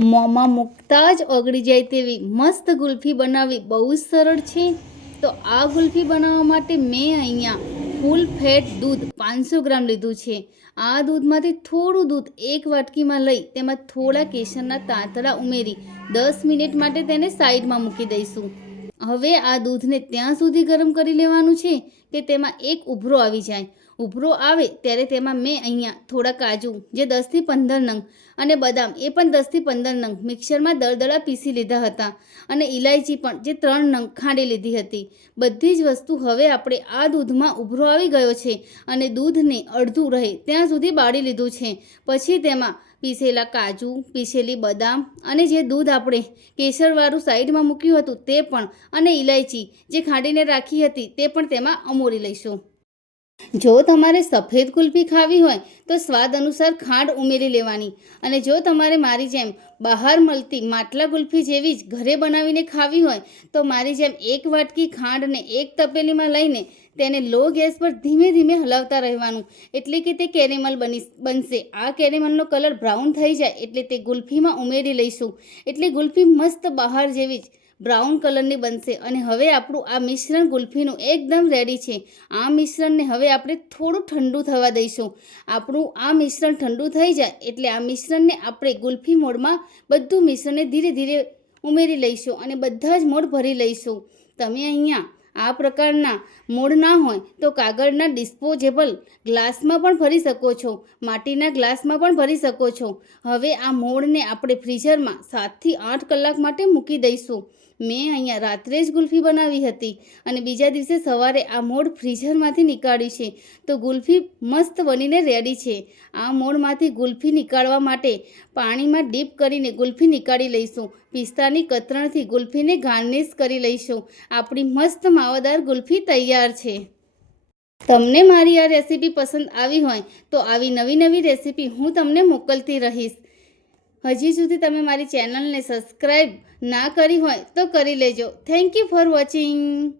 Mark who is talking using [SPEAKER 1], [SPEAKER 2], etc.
[SPEAKER 1] મોંમાં મૂકતા જ ઓગળી જાય તેવી મસ્ત ગુલ્ફી બનાવવી બહુ જ સરળ છે. તો આ ગુલ્ફી બનાવવા માટે મેં અહીંયા ફૂલ ફેટ દૂધ પાંચસો ગ્રામ લીધું છે. આ દૂધમાંથી થોડું દૂધ એક વાટકીમાં લઈ તેમાં થોડા કેસરના તાંતળા ઉમેરી દસ મિનિટ માટે તેને સાઈડમાં મૂકી દઈશું. હવે આ દૂધને ત્યાં સુધી ગરમ કરી લેવાનું છે કે તેમાં એક ઉભરો આવી જાય. ઉભરો આવે ત્યારે તેમાં મેં અહીંયા થોડા કાજુ, જે દસથી પંદર નંગ, અને બદામ, એ પણ દસથી પંદર નંગ મિક્સરમાં દળદળા પીસી લીધા હતા અને ઇલાયચી પણ, જે ત્રણ નંગ ખાંડી લીધી હતી. બધી જ વસ્તુ હવે આપણે આ દૂધમાં ઉભરો આવી ગયો છે અને દૂધને અડધું રહે ત્યાં સુધી બાળી લીધું છે. પછી તેમાં પીસેલા કાજુ, પીસેલી બદામ અને જે દૂધ આપણે કેસરવાળું સાઈડમાં મૂક્યું હતું તે પણ અને ઇલાયચી જે ખાંડીને રાખી હતી તે પણ તેમાં અમોરી લઈશું. જો તમારે સફેદ કુલ્ફી ખાવી હોય, તો સ્વાદ અનુસાર ખાંડ ઉમેરી લેવાની. અને જો તમારે મારી જેમ બહાર મળતી માટલા કુલ્ફી જેવી જ ઘરે બનાવીને ખાવી હોય, તો મારી જેમ એક વાટકી ખાંડને એક તપેલીમાં લઈને તેને લો ગેસ પર ધીમે ધીમે હલાવતા રહેવાનું. એટલે કે તે કેરેમલ બની, બનશે. આ કેરેમલનો કલર બ્રાઉન થઈ જાય એટલે તે ગુલ્ફીમાં ઉમેરી લઈશું. એટલે ગુલ્ફી મસ્ત બહાર જેવી જ બ્રાઉન કલરની બનશે અને હવે આપણું આ મિશ્રણ ગુલ્ફીનું એકદમ રેડી છે. આ મિશ્રણને હવે આપણે થોડું ઠંડુ થવા દઈશું. આપણું આ મિશ્રણ ઠંડુ થઈ જાય એટલે આ મિશ્રણને આપણે ગુલ્ફી મોડમાં બધું મિશ્રણને ધીરે ધીરે ઉમેરી લઈશું અને બધા જ મોડ ભરી લઈશું. તમે અહીંયા આ પ્રકારના મોડ ના હોય તો કાગળના ડિસ્પોઝેબલ ગ્લાસમાં પણ ભરી શકો છો. માટીના ગ્લાસમાં પણ ભરી શકો છો. હવે આ મોડને આપણે ફ્રીઝરમાં સાતથી આઠ કલાક માટે મૂકી દઈશું. મેં અહીંયા રાત્રે જ ગુલ્ફી બનાવી હતી અને બીજા દિવસે સવારે આ મોડ ફ્રીઝરમાંથી નીકાળ્યું છે. તો ગુલ્ફી મસ્ત બનીને રેડી છે. આ મોડમાંથી ગુલ્ફી નીકાળવા માટે પાણીમાં ડીપ કરીને ગુલ્ફી નીકાળી લઈશું. પિસ્તાની કતરણથી ગુલ્ફીને ગાર્નિશ કરી લઈશું. આપણી મસ્ત માવાદાર ગુલ્ફી તૈયાર છે. તમને મારી આ રેસીપી પસંદ આવી હોય તો આવી નવી નવી રેસીપી હું તમને મોકલતી રહીશ. હજી સુધી તમે મારી ચેનલને સબસ્ક્રાઈબ ના કરી હોય તો કરી લેજો. Thank you for watching